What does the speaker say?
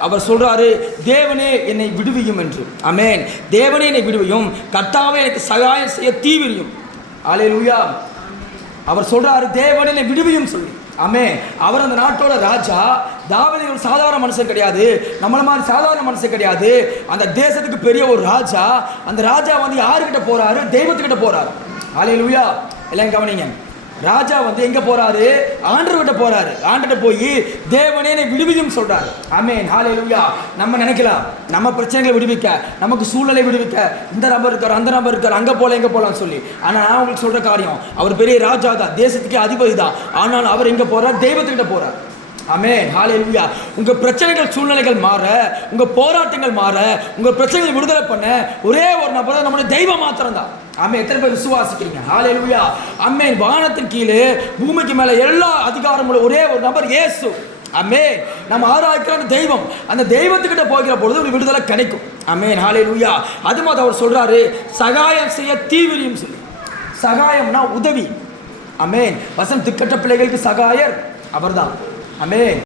அவர் சொல்றாரு, தேவனே என்னை விடுவியும் என்று. ஆமென். தேவனே என்னை விடுவியும், கர்த்தாவே எனக்கு சகாயம் செய்ய தீவிரியும். அல்லேலூயா. அவர் சொல்றாரு, தேவனே என்னை விடுவியும் சொல்லி. ஆமென். அவர் அந்த நாட்டோட ராஜா. தாவீது ஒரு சாதாரண மனுஷன் கிடையாது, நம்மள மாதிரி சாதாரண மனுஷன் கிடையாது. அந்த தேசத்துக்கு பெரிய ஒரு ராஜா. அந்த ராஜா வந்து யாருக்கிட்ட போறாரு? தெய்வத்துக்கிட்ட போறாரு. அல்லேலூயா. எல்லாம் கவனிங்க. ராஜா வந்து எங்க போறாரு? ஆண்டவர்கிட்ட போறாரு. ஆண்டவர்கிட்ட போய் தேவனே என்னை விடுவியும் சொல்றாரு. ஆமென். ஹல்லேலூயா. நம்ம நினைக்கலாம் நம்ம பிரச்சனைகளை விடுவிக்க, நமக்கு சூழ்நிலை விடுவிக்க இந்த நபர் இருக்கார், அந்த நபர் இருக்கார், அங்க போல எங்க போலாம்னு சொல்லி. ஆனா நான் உங்களுக்கு சொல்ற காரியம், அவர் பெரிய ராஜா தான், தேசத்துக்கே அதிபதி தான். ஆனால் அவர் எங்க போறார்? தெய்வத்துக்கிட்ட போறார். ஆமென். ஹல்லேலூயா. உங்க பிரச்சனைகள் சூழ்நிலைகள் மாற, உங்க போராட்டங்கள் மாற, உங்க பிரச்சனைகளை விடுதலை பண்ண ஒரே ஒரு நபர் நம்முடைய தெய்வம் மாத்திரம் தான். ஆமென். எத்தனை பேர் விசுவாசிக்கிறீங்க? ஹல்லேலூயா. ஆமென். வானத்தின் கீழே பூமிக்கு மேல எல்லா அதிகாரமுள்ள ஒரே ஒரு நபர் இயேசு. ஆமென். நம்ம ஆராய்க்கிற அந்த தெய்வம், அந்த தெய்வத்துக்கிட்ட போகிற பொழுது ஒரு விடுதலை கிடைக்கும். ஆமென். ஹல்லேலூயா. அது மாதிரி அவர் சொல்றாரு, சகாயம் செய்ய தீவிரியும் சொல்லி. சகாயம்னா உதவி. ஆமென். வசனம் திக்கற்ற பிள்ளைகளுக்கு சகாயர் அவர்தான். ஆமென்.